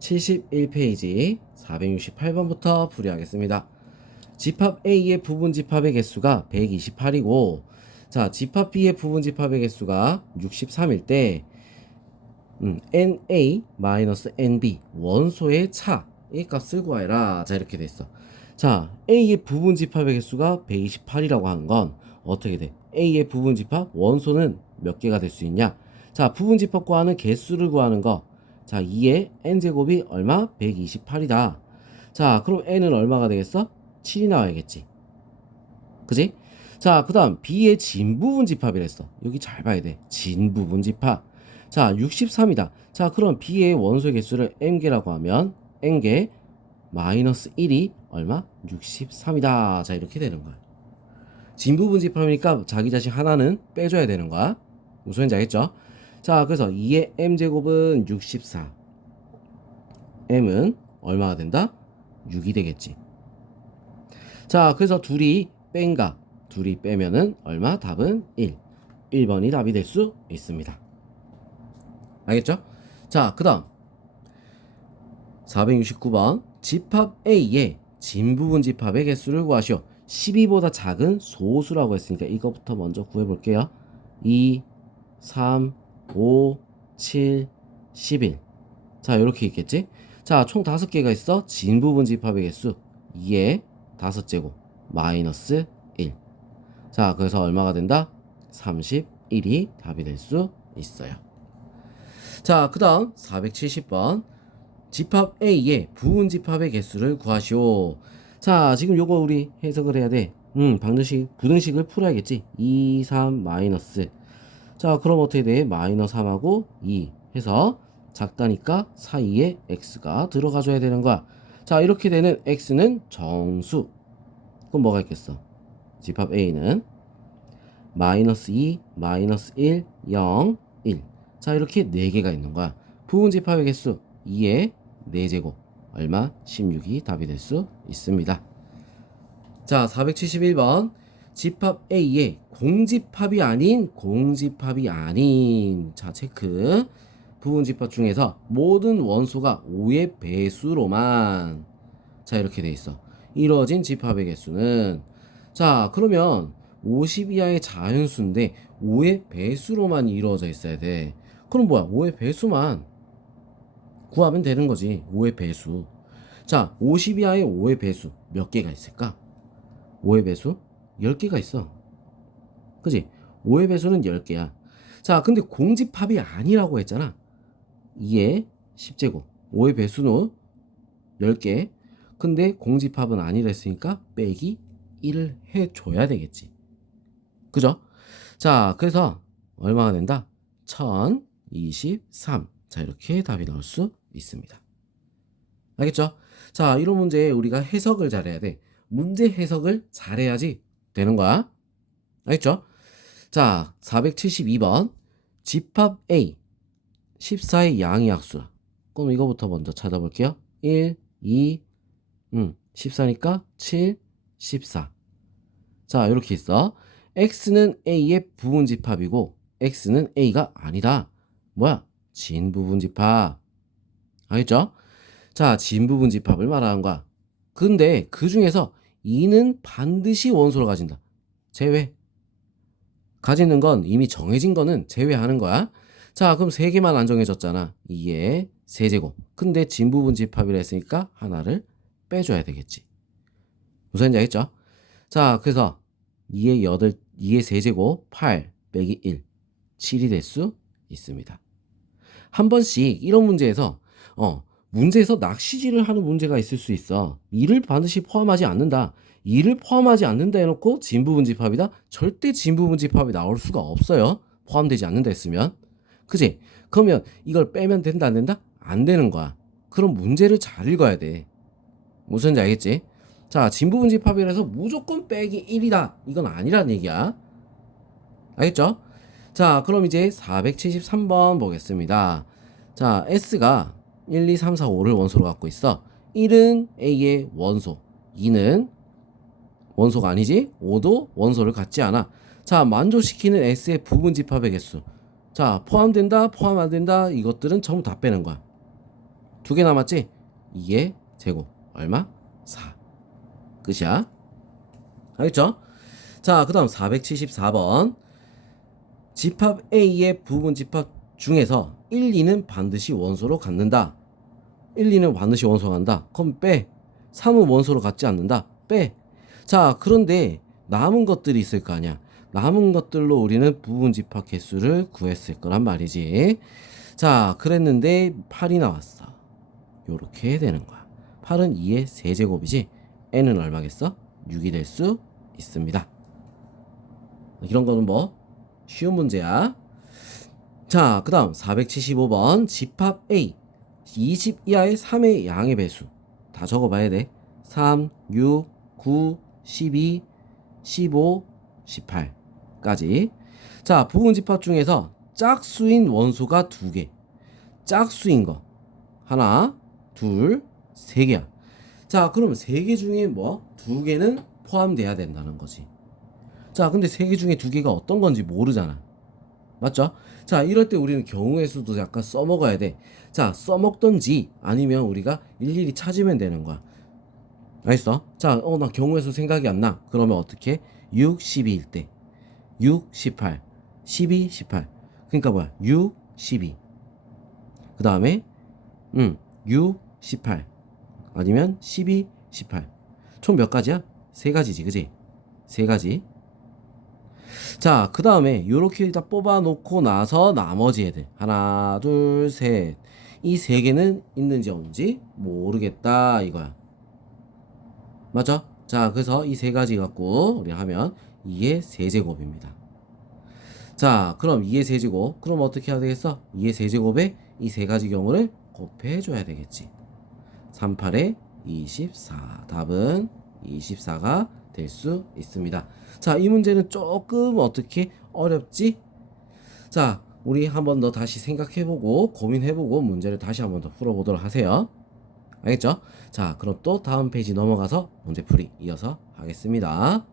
71페이지 468번부터 풀이하겠습니다. 집합 A의 부분 집합의 개수가 128이고 자, 집합 B의 부분 집합의 개수가 63일 때 NA-NB 원소의 차의 값을 구하라. 자, 이렇게 됐어. 자, A의 부분 집합의 개수가 128이라고 하는 건 어떻게 돼? A의 부분 집합 원소는 몇 개가 될 수 있냐? 자, 부분 집합 구하는 개수를 구하는 거. 자, 2의 n제곱이 얼마? 128이다. 자, 그럼 n은 얼마가 되겠어? 7이 나와야겠지. 그지? 자, 그 다음 B의 진부분 집합이랬어. 여기 잘 봐야 돼. 진부분 집합. 자, 63이다. 자, 그럼 B의 원소의 개수를 m개라고 하면 n개 마이너스 1이 얼마? 63이다. 자, 이렇게 되는 거야. 진부분 집합이니까 자기 자식 하나는 빼줘야 되는 거야. 무슨 말인지 알겠죠? 자, 그래서 2의 m제곱은 64. m은 얼마가 된다? 6이 되겠지. 자, 그래서 둘이 뺀가? 둘이 빼면은 얼마? 답은 1. 1번이 답이 될 수 있습니다. 알겠죠? 자, 그 다음 469번 집합 A의 진부분 집합의 개수를 구하시오. 12보다 작은 소수라고 했으니까 이거부터 먼저 구해볼게요. 2, 3, 5, 7, 11. 자, 이렇게 있겠지? 자, 총 5개가 있어. 진부분 집합의 개수 2의 5제곱 마이너스 1. 자, 그래서 얼마가 된다? 31이 답이 될 수 있어요. 자, 그 다음 470번 집합 A의 부분 집합의 개수를 구하시오. 자, 지금 요거 우리 해석을 해야 돼. 방정식, 부등식을 풀어야겠지. 2, 3, 마이너스. 자, 그럼 어떻게 돼? 마이너스 3하고 2 해서 작다니까 사이에 x가 들어가줘야 되는 거야. 자, 이렇게 되는 x는 정수. 그럼 뭐가 있겠어? 집합 A는 마이너스 2, 마이너스 1, 0, 1. 자, 이렇게 4개가 있는 거야. 부분 집합의 개수 2의 4제곱 얼마? 16이 답이 될 수 있습니다. 자, 471번 집합 A의 공집합이 아닌 자, 체크. 부분 집합 중에서 모든 원소가 5의 배수로만 자, 이렇게 돼 있어. 이루어진 집합의 개수는 자, 그러면 50 이하의 자연수인데 5의 배수로만 이루어져 있어야 돼. 그럼 뭐야? 5의 배수만 구하면 되는 거지. 5의 배수. 자, 50 이하의 5의 배수 몇 개가 있을까? 5의 배수 10개가 있어. 그지? 5의 배수는 10개야. 자, 근데 공집합이 아니라고 했잖아. 2의 10제곱 5의 배수는 10개. 근데 공집합은 아니랬으니까 빼기 1을 해줘야 되겠지. 그죠? 자, 그래서 얼마가 된다? 1023. 자, 이렇게 답이 나올 수 있습니다. 알겠죠? 자, 이런 문제에 우리가 해석을 잘해야 돼. 문제 해석을 잘해야지 되는 거야. 알겠죠? 자, 472번 집합 A 14의 양의학수라. 그럼 이거부터 먼저 찾아볼게요. 1, 2, 14니까 7, 14. 자, 이렇게 있어. x는 a의 부분집합이고 x는 a가 아니다. 뭐야? 진부분집합. 알겠죠? 자, 진부분집합을 말하는 거야. 근데 그 중에서 2는 반드시 원소를 가진다. 제외. 가지는 건 이미 정해진 거는 제외하는 거야. 자, 그럼 3개만 안 정해졌잖아. 2의 세제곱. 근데 진부분집합이라 했으니까 하나를 빼줘야 되겠지. 무슨 말인지 알겠죠? 자, 그래서 2의 세제곱 8 빼기 1 7이 될 수 있습니다. 한 번씩 이런 문제에서 낚시질을 하는 문제가 있을 수 있어. 2를 반드시 포함하지 않는다. 2를 포함하지 않는다 해놓고 진부분집합이다. 절대 진부분집합이 나올 수가 없어요. 포함되지 않는다 했으면. 그지? 그러면 이걸 빼면 된다 안 된다? 안 되는 거야. 그럼 문제를 잘 읽어야 돼. 무슨지 알겠지? 자, 진부분집합이라서 무조건 빼기 1이다. 이건 아니란 얘기야. 알겠죠? 자, 그럼 이제 473번 보겠습니다. 자, S가 1, 2, 3, 4, 5를 원소로 갖고 있어. 1은 A의 원소, 2는 원소가 아니지? 5도 원소를 갖지 않아. 자, 만족시키는 S의 부분집합의 개수. 자, 포함된다, 포함 안 된다, 이것들은 전부 다 빼는 거야. 두 개 남았지? 2의 제곱 얼마? 4. 끝이야. 알겠죠? 자, 그 다음 474번. 집합 A의 부분 집합 중에서 1, 2는 반드시 원소로 갖는다. 1, 2는 반드시 원소로 간다. 그럼 빼. 3은 원소로 갖지 않는다. 빼. 자, 그런데 남은 것들이 있을 거 아니야. 남은 것들로 우리는 부분 집합 개수를 구했을 거란 말이지. 자, 그랬는데 8이 나왔어. 요렇게 되는 거야. 8은 2의 세제곱이지. n은 얼마겠어? 6이 될 수 있습니다. 이런 거는 뭐 쉬운 문제야. 자, 그 다음 475번. 집합 A 20 이하의 3의 양의 배수 다 적어봐야 돼. 3, 6, 9, 12, 15, 18까지. 자, 부분 집합 중에서 짝수인 원소가 2개. 짝수인 거 하나, 둘, 3개야. 자, 그러면 3개 중에 뭐 2개는 포함돼야 된다는 거지. 자, 근데 3개 중에 2개가 어떤 건지 모르잖아. 맞죠? 자, 이럴 때 우리는 경우의 수도 약간 써먹어야 돼. 자, 써먹던지 아니면 우리가 일일이 찾으면 되는 거야. 알겠어? 자, 나 경우의 수 생각이 안 나. 그러면 어떻게? 6, 12일 때 6, 18, 12, 18. 그러니까 뭐야? 6, 12. 그 다음에 6, 18 아니면 12, 18. 총 몇 가지야? 3가지지, 그지? 3가지. 자, 그 다음에 요렇게 다 뽑아놓고 나서 나머지 애들 하나, 둘, 셋. 이 3개는 있는지 없는지 모르겠다 이거야. 맞죠? 자, 그래서 이 3가지 갖고 우리 하면 2의 세제곱입니다. 자, 그럼 2의 세제곱. 그럼 어떻게 해야 되겠어? 2의 세제곱에 이 3가지 경우를 곱해줘야 되겠지. 38에 24. 답은 24가 될 수 있습니다. 자, 이 문제는 조금 어떻게 어렵지? 자, 우리 한 번 더 다시 생각해보고 고민해보고 문제를 다시 한 번 더 풀어보도록 하세요. 알겠죠? 자, 그럼 또 다음 페이지 넘어가서 문제풀이 이어서 하겠습니다.